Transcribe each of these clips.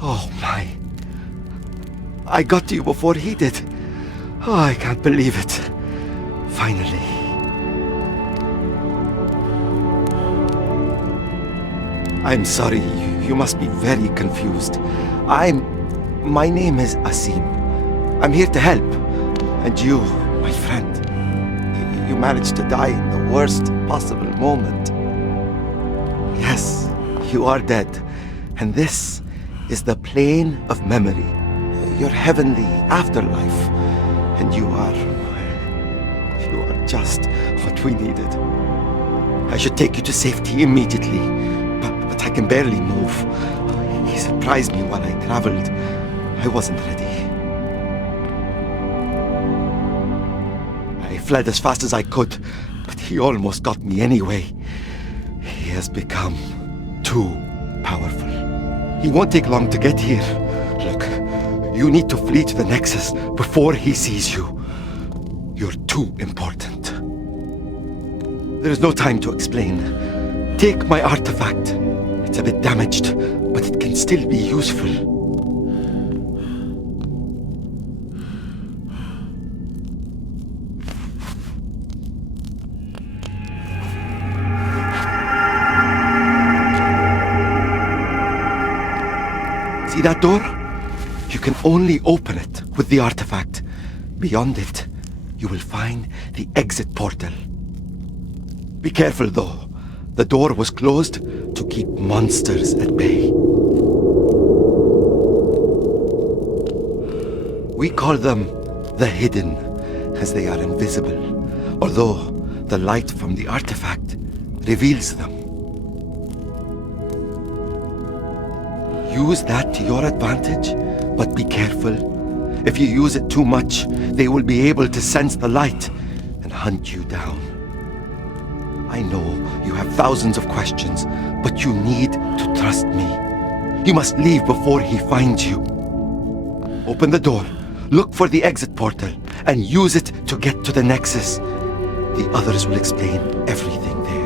Oh my. I got to you before he did. Oh, I can't believe it. Finally. I'm sorry, you must be very confused. My name is Asim. I'm here to help. And you, my friend, you managed to die in the worst possible moment. Yes, you are dead. And this is the plane of memory. Your heavenly afterlife. And you are just what we needed. I should take you to safety immediately, but I can barely move. He surprised me while I traveled. I wasn't ready. I fled as fast as I could, but he almost got me anyway. He has become too powerful. He won't take long to get here. Look, you need to flee to the Nexus before he sees you. You're too important. There is no time to explain. Take my artifact. It's a bit damaged, but it can still be useful. See that door? You can only open it with the artifact. Beyond it, you will find the exit portal. Be careful though. The door was closed to keep monsters at bay. We call them the Hidden, as they are invisible, although the light from the artifact reveals them. Use that to your advantage, but be careful. If you use it too much, they will be able to sense the light and hunt you down. I know you have thousands of questions, but you need to trust me. You must leave before he finds you. Open the door, look for the exit portal, and use it to get to the Nexus. The others will explain everything there.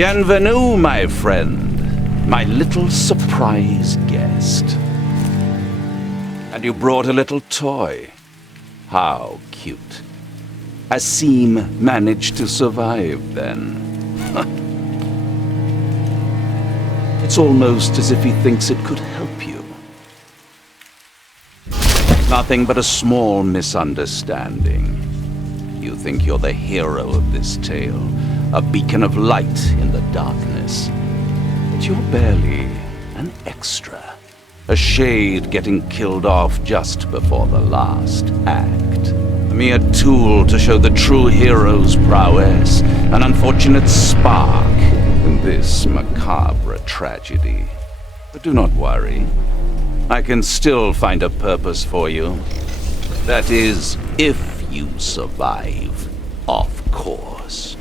Bienvenue, my friend. My little surprise guest. And you brought a little toy. How cute. Asim managed to survive, then. It's almost as if he thinks it could help you. Nothing but a small misunderstanding. You think you're the hero of this tale, a beacon of light in the darkness. But you're barely an extra. A shade getting killed off just before the last act. A mere tool to show the true hero's prowess, an unfortunate spark in this macabre tragedy. But do not worry. I can still find a purpose for you. That is, if you survive, of course.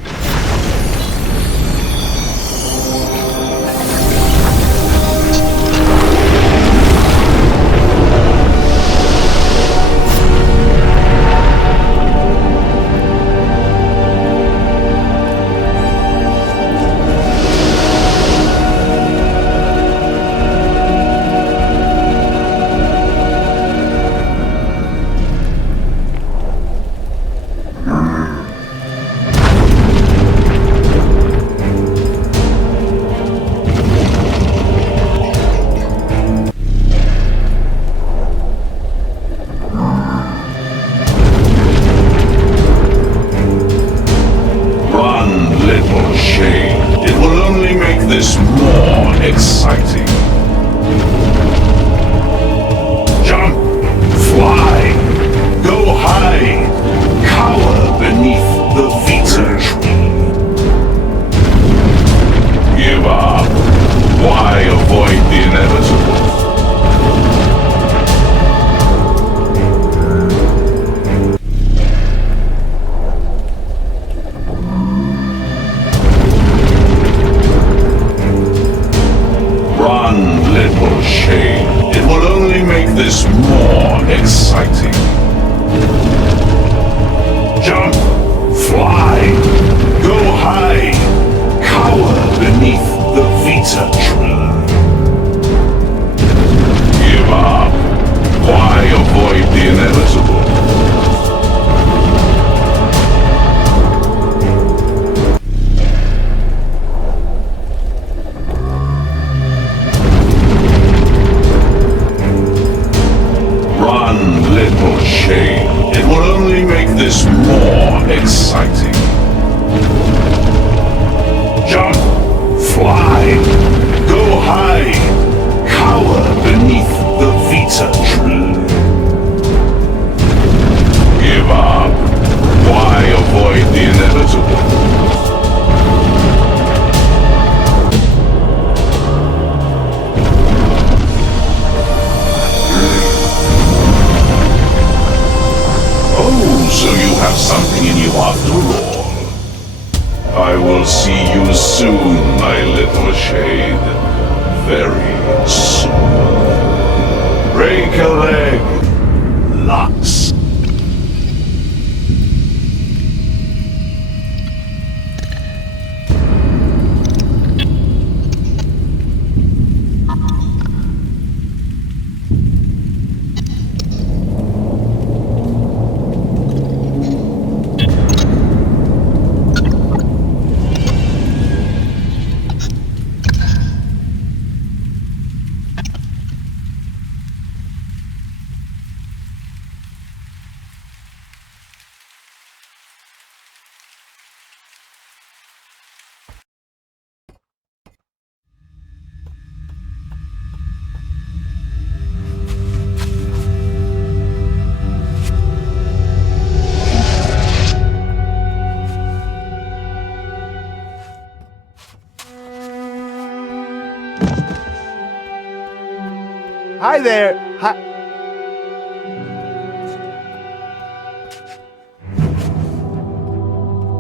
Hi there. Hi.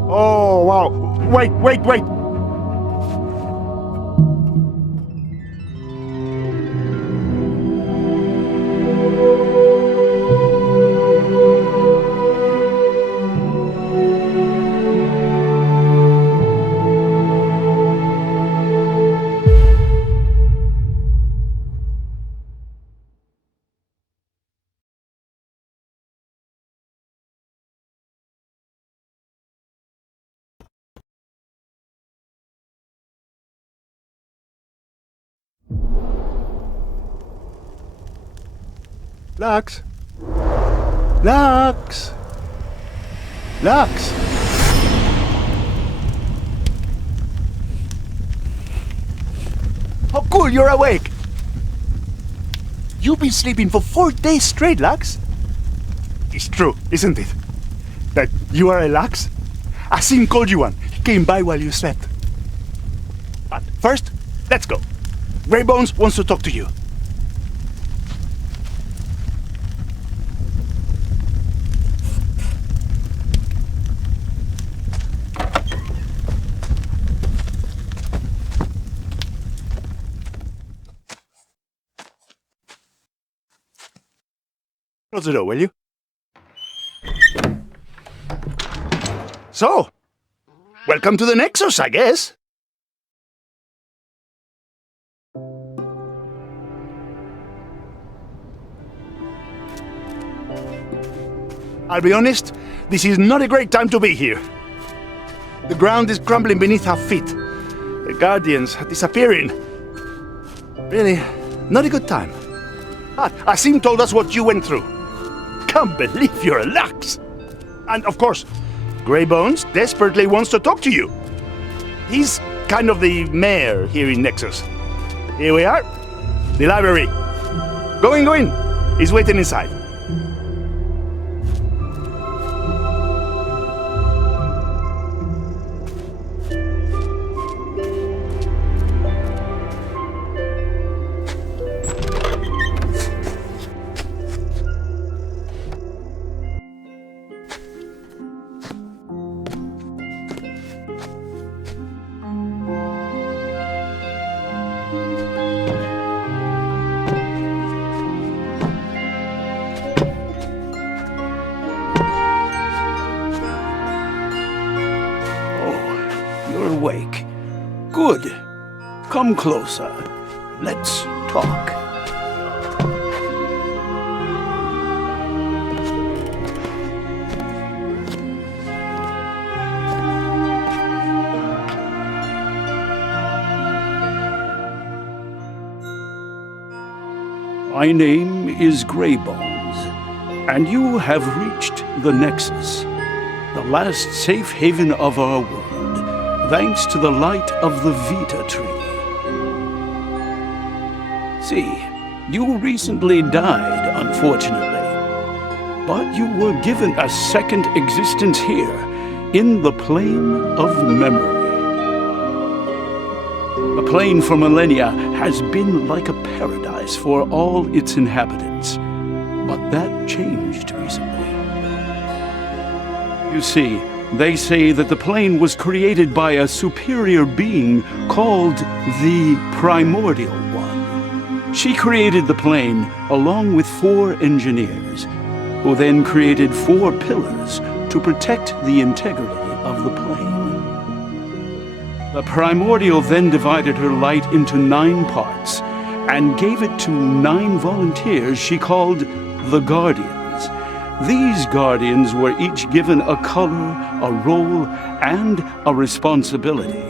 Oh, wow. Wait. Lux? Lux? Lux? Oh, cool, you're awake. You've been sleeping for 4 days straight, Lux. It's true, isn't it? That you are a Lux? Asim called you one. He came by while you slept. But first, let's go. Greybones wants to talk to you. Close the door, will you? So, welcome to the Nexus, I guess. I'll be honest, this is not a great time to be here. The ground is crumbling beneath our feet. The Guardians are disappearing. Really, not a good time. But Asim told us what you went through. Can't believe you're a Lux. And of course, Greybones desperately wants to talk to you. He's kind of the mayor here in Nexus. Here we are, the library. Go in. He's waiting inside. Awake. Good. Come closer. Let's talk. My name is Greybones, and you have reached the Nexus, the last safe haven of our world, thanks to the light of the Vita tree. See, you recently died, unfortunately, but you were given a second existence here, in the plane of memory. The plane for millennia has been like a paradise for all its inhabitants, but that changed recently. You see, they say that the plane was created by a superior being called the Primordial One. She created the plane along with 4 engineers, who then created 4 pillars to protect the integrity of the plane. The Primordial then divided her light into 9 parts and gave it to 9 volunteers she called the Guardians. These Guardians were each given a color, a role, and a responsibility.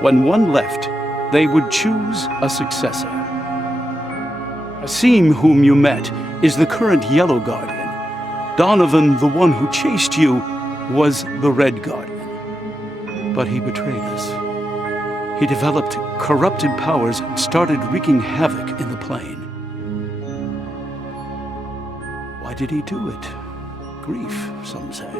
When one left, they would choose a successor. Asim, whom you met, is the current Yellow Guardian. Donovan, the one who chased you, was the Red Guardian. But he betrayed us. He developed corrupted powers and started wreaking havoc in the plane. Why did he do it? Grief, some say.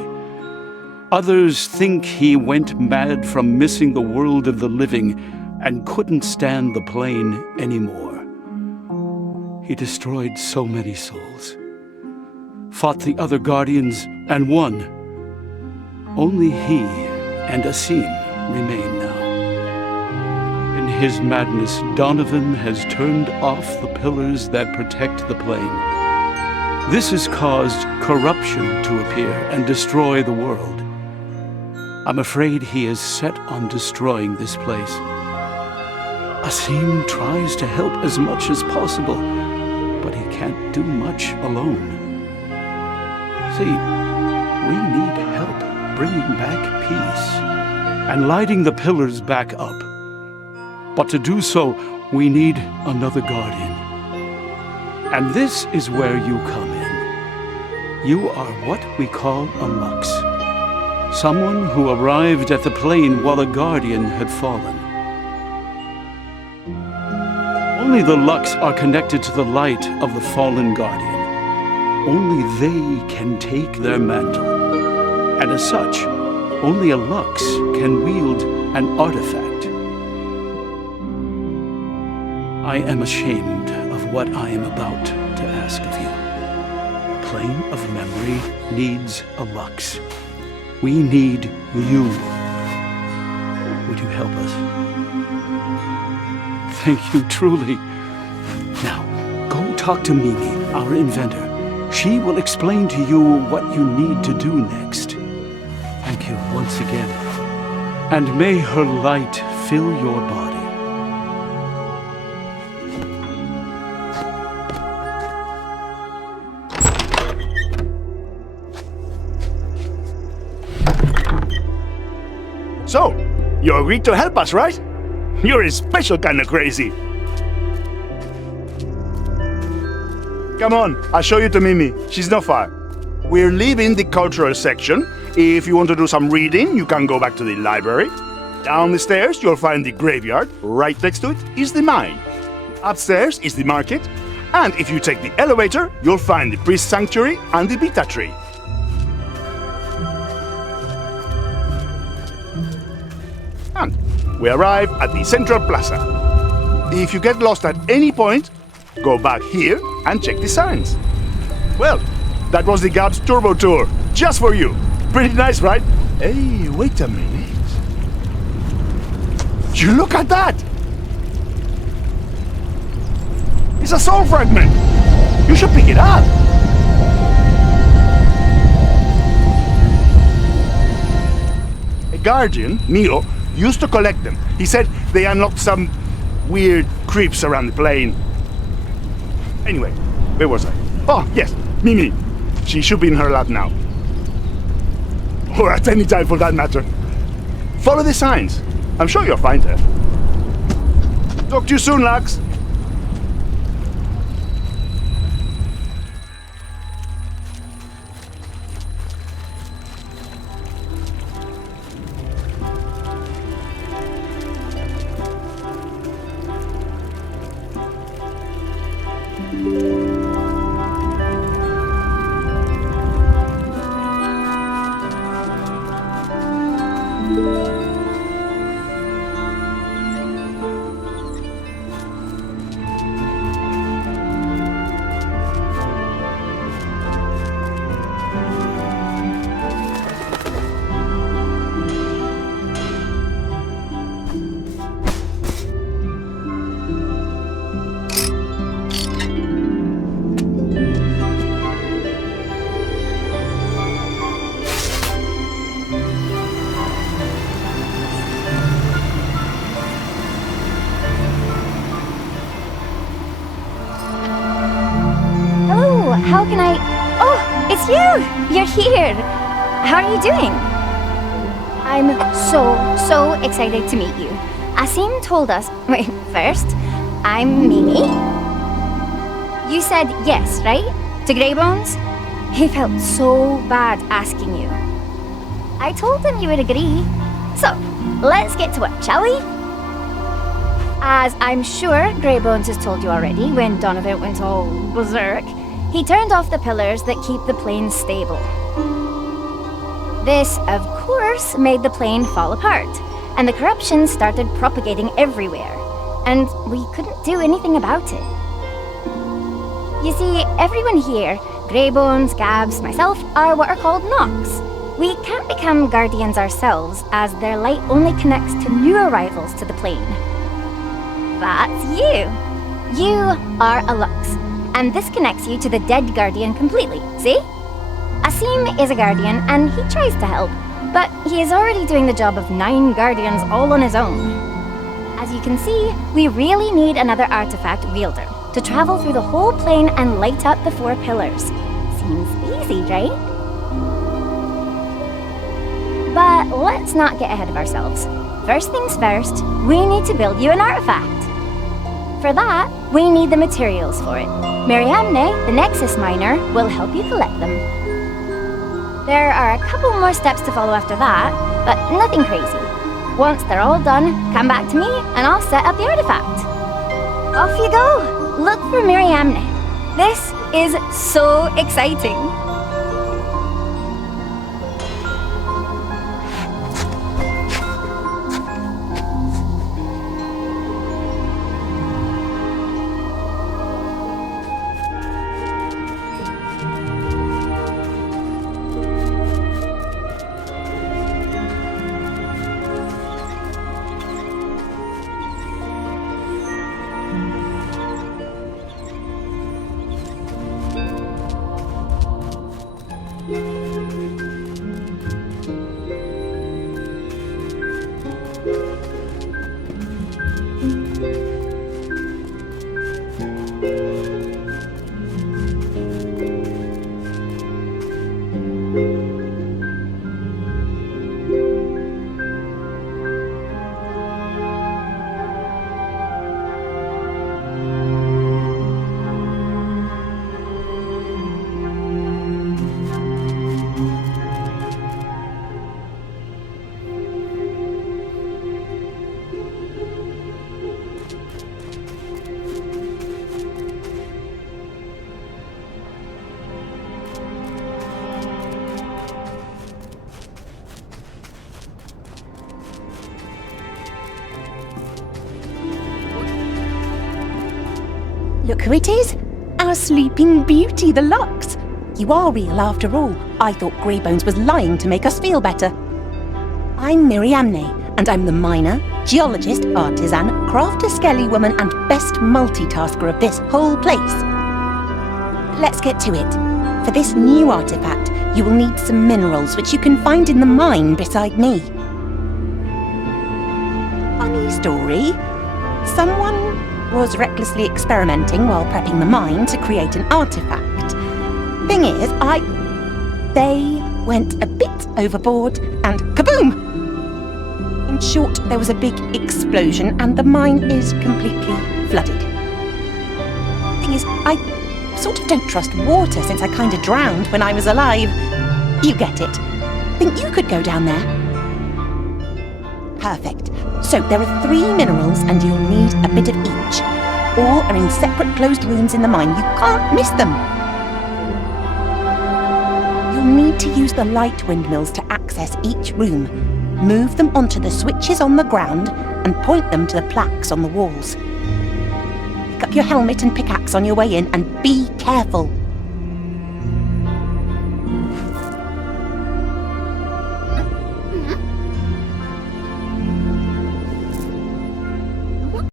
Others think he went mad from missing the world of the living and couldn't stand the plane anymore. He destroyed so many souls, fought the other Guardians, and won. Only he and Asim remain now. In his madness, Donovan has turned off the pillars that protect the plane. This has caused corruption to appear and destroy the world. I'm afraid he is set on destroying this place. Asim tries to help as much as possible, but he can't do much alone. See, we need help bringing back peace and lighting the pillars back up. But to do so, we need another Guardian. And this is where you come in. You are what we call a Lux. Someone who arrived at the plane while a guardian had fallen. Only the Lux are connected to the light of the fallen guardian. Only they can take their mantle. And as such, only a Lux can wield an artifact. I am ashamed of what I am about to ask of you. The plane of memory needs a Lux. We need you. Would you help us? Thank you, truly. Now, go talk to Mimi, our inventor. She will explain to you what you need to do next. Thank you once again. And may her light fill your body. So, you agreed to help us, right? You're a special kind of crazy. Come on, I'll show you to Mimi. She's not far. We're leaving the cultural section. If you want to do some reading, you can go back to the library. Down the stairs, you'll find the graveyard. Right next to it is the mine. Upstairs is the market. And if you take the elevator, you'll find the priest sanctuary and the beta tree. And we arrive at the central plaza. If you get lost at any point, go back here and check the signs. Well, that was the Gab's Turbo Tour, just for you. Pretty nice, right? Hey, wait a minute. You look at that! It's a soul fragment! You should pick it up! A guardian, Neo, used to collect them. He said they unlocked some weird creeps around the plane. Anyway, where was I? Oh, yes, Mimi. She should be in her lab now. Or at any time for that matter. Follow the signs. I'm sure you'll find her. Talk to you soon, Lux. How can I... Oh, it's you! You're here! How are you doing? I'm so excited to meet you. Asim told us... Wait, first, I'm Mimi. You said yes, right? To Greybones? He felt so bad asking you. I told him you would agree. So, let's get to work, shall we? As I'm sure Greybones has told you already, when Donovan went all berserk, he turned off the pillars that keep the plane stable. This, of course, made the plane fall apart, and the corruption started propagating everywhere, and we couldn't do anything about it. You see, everyone here, Greybones, Gabs, myself, are what are called Nox. We can't become guardians ourselves, as their light only connects to new arrivals to the plane. That's you. You are a Lux, and this connects you to the dead guardian completely, see? Asim is a guardian, and he tries to help, but he is already doing the job of 9 guardians all on his own. As you can see, we really need another artifact wielder to travel through the whole plane and light up the 4 pillars. Seems easy, right? But let's not get ahead of ourselves. First things first, we need to build you an artifact. For that, We need the materials for it. Mariamne, the Nexus Miner, will help you collect them. There are a couple more steps to follow after that, but nothing crazy. Once they're all done, come back to me and I'll set up the artifact. Off you go! Look for Mariamne. This is so exciting! Look who it is! Our sleeping beauty, the Lux! You are real after all. I thought Greybones was lying to make us feel better. I'm Mariamne, and I'm the miner, geologist, artisan, crafter, skelly woman, and best multitasker of this whole place. Let's get to it. For this new artifact, you will need some minerals which you can find in the mine beside me. Funny story. Someone was recklessly experimenting while prepping the mine to create an artifact. Thing is, they went a bit overboard and kaboom! In short, there was a big explosion and the mine is completely flooded. Thing is, I sort of don't trust water since I kinda drowned when I was alive. You get it. Think you could go down there? Perfect. So there are 3 minerals and you'll need a bit of each. All are in separate closed rooms in the mine. You can't miss them. You'll need to use the light windmills to access each room. Move them onto the switches on the ground and point them to the plaques on the walls. Pick up your helmet and pickaxe on your way in and be careful.